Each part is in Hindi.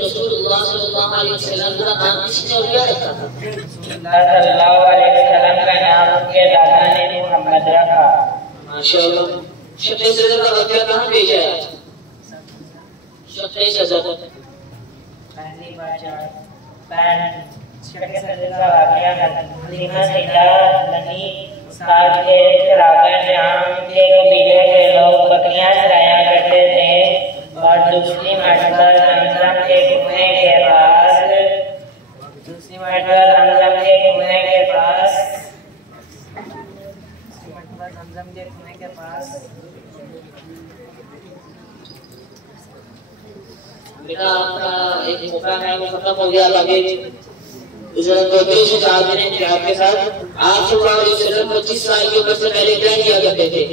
रसूलुल्लाह सल्लल्लाहु अलैहि वसल्लम का नाम किसने और क्या रखा था? सल्लल्लाहु अलैहि वसल्लम का नाम उनके दादा ने मोहम्मद रखा। माशाअल्लाह। शफ़े सदर का वाक़या कहाँ पेश आया? शफ़े सदर पहली बार जब शफ़े सदर का वाक़या हलीमा ज़ैदा नबी साहब के सरागर नाम के कबीले के लोग बकरियां चराया करते थे और दूसरी मरतबा ज़मज़म के कुएं के पास बेटा आपका एक मौका है वो खत्म हो गया। आगे गुजरात 2 से 4 दिन आपके साथ आप सल्लल्लाहु अलैहि वसल्लम 25 साल की उम्र से पहले क्या किया करते थे?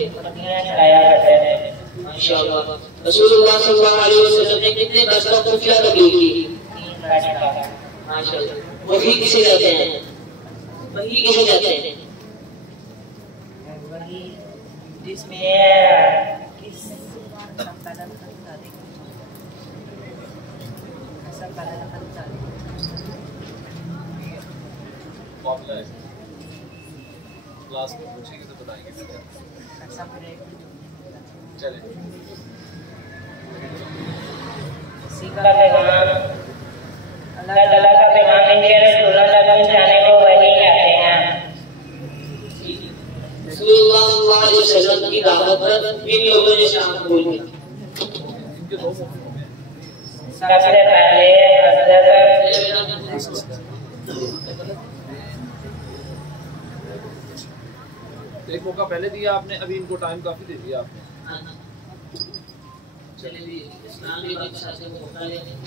माशाअल्लाह। रसूलुल्लाह सल्लल्लाहु अलैहि वसल्लम ने कितने बरसों खुफिया तबलीग की? माशाअल्लाह। वही किसे कहते हैं? वही किसे कहते हैं? वही जिसमें क्लास में पूछेंगे तो बताएंगे। चले सीखा पैगाम अल्लाह ताला का पैगाम इनके रसूलों तक पहुंचाने को वही कहते हैं। रसूलुल्लाह सल्लल्लाहु अलैहि वसल्लम की दावत पर इन लोगों ने इस्लाम कबूल किया। सबसे पहले हज़रत एक मौका पहले दिया आपने, अभी इनको टाइम काफी दे दिया आपने। चलिए इस्लाम भी एक साथ मौका लेते हैं।